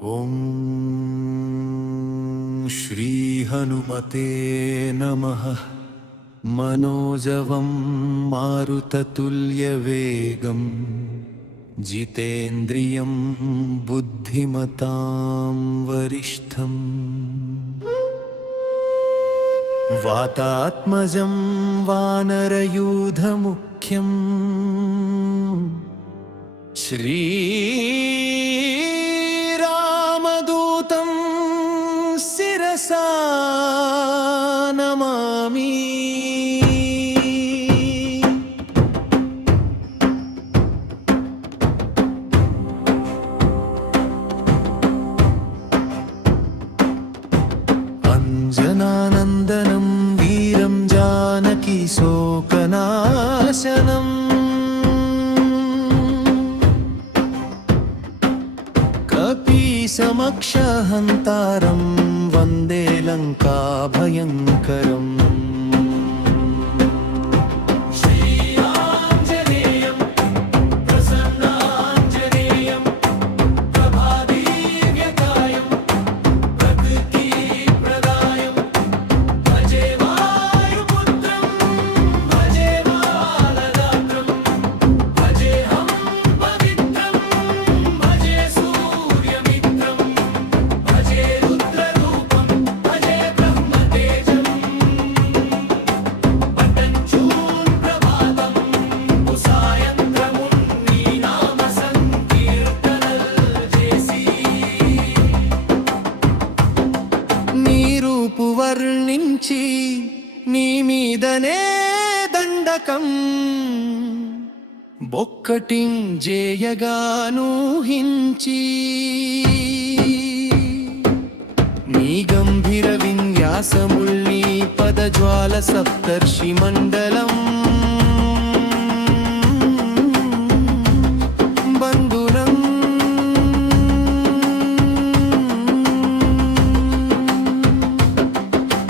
ఓం శ్రీ హనుమతే నమః. మనోజవం మారుతతుల్యవేగం జితేంద్రియం బుద్ధిమతాం వరిష్టం. వాతాత్మజం వానరయూధముఖ్యం శ్రీరామదూతం శిరసా నమామి. అంజనానందనం వీరం జానకి శోకనాశనం. సమక్షహంతారం వందే లంకా భయంకరం. వర్ణించి నీ మీదనే దండకం బొక్కటింజేయగానూహించి నీ గంభీర విన్యాసముల్ని పదజ్వాల సప్తర్షి మండలం.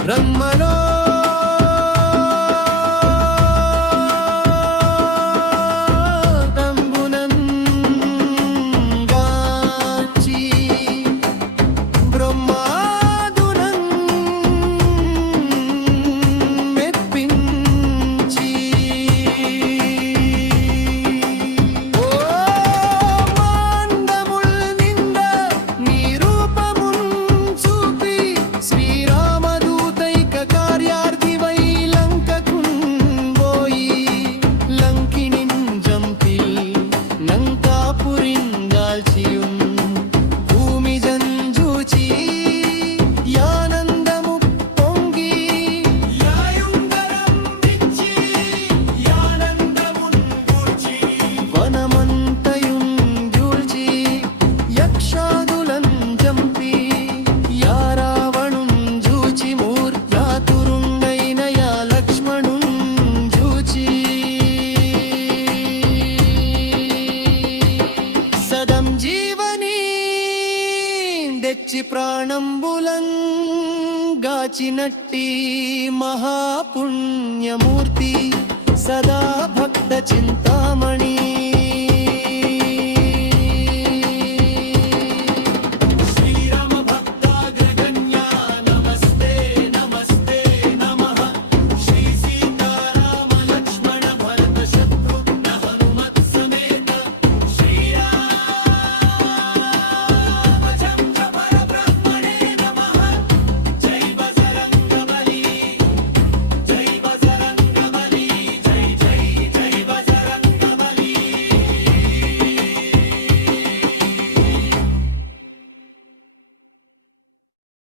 బ్రహ్మలో తంబునం గాచి బ్రహ్మాదునం మెప్పించి ఓ మాండముల్ నింద నీ రూపమున్ చూపి శ్రీరామ తెచ్చి ప్రాణంబులం గాచినట్టి మహాపుణ్యమూర్తి సదా భక్త చింతామణి.